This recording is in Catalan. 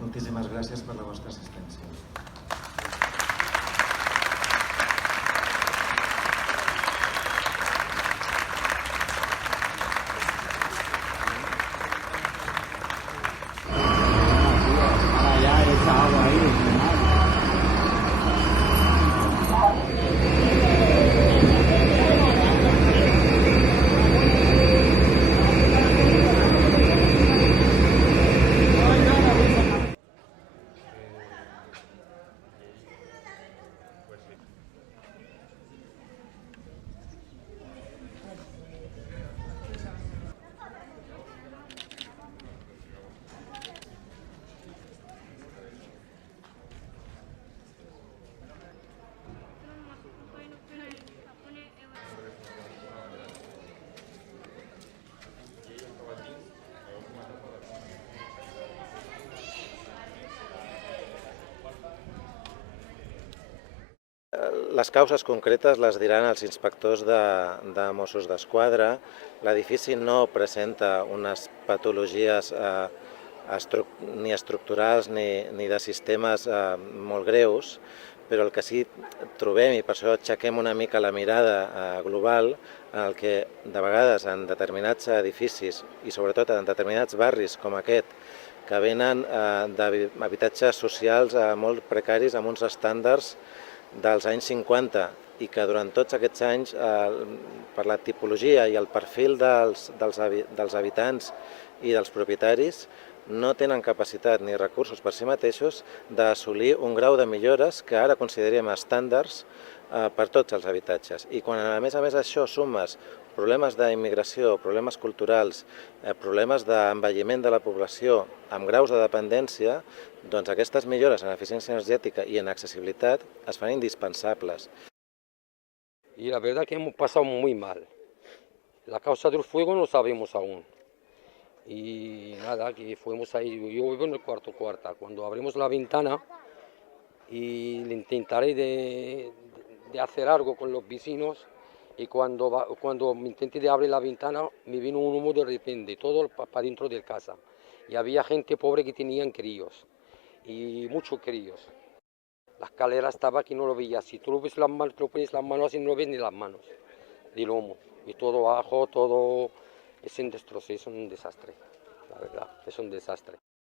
Moltíssimes gràcies per la vostra assistència. Les causes concretes les diran els inspectors de Mossos d'Esquadra. L'edifici no presenta unes patologies ni estructurals ni de sistemes molt greus, però el que sí trobem, i per això aixequem una mica la mirada global, en el que de vegades en determinats edificis i sobretot en determinats barris com aquest, que venen d'habitatges socials molt precaris amb uns estàndards dels anys 50 i que durant tots aquests anys, per la tipologia i el perfil dels habitants i dels propietaris, no tenen capacitat ni recursos per si mateixos d'assolir un grau de millores que ara considerem estàndards per tots els habitatges. I quan a més això sumes problemes d'immigració, problemes culturals, problemes d'envelliment de la població amb graus de dependència, doncs aquestes millores en eficiència energética y en accesibilidad es fan indispensables. Y la verdad que hemos pasado muy mal. La causa del fuego no sabemos aún. Y nada, que fuimos ahí, yo vivo en el cuarto cuarta, cuando abrimos la ventana y intentaré de hacer algo con los vecinos, y cuando me intenté de abrir la ventana me vino un humo de repente, todo para dentro de casa. Y había gente pobre que tenían críos, y muchos críos. La escalera estaba que no lo veías, si tú lo ves las manos, tú pones las manos así, no ves ni las manos del humo. Y todo abajo, todo es un destrozo, es un desastre, la verdad, es un desastre.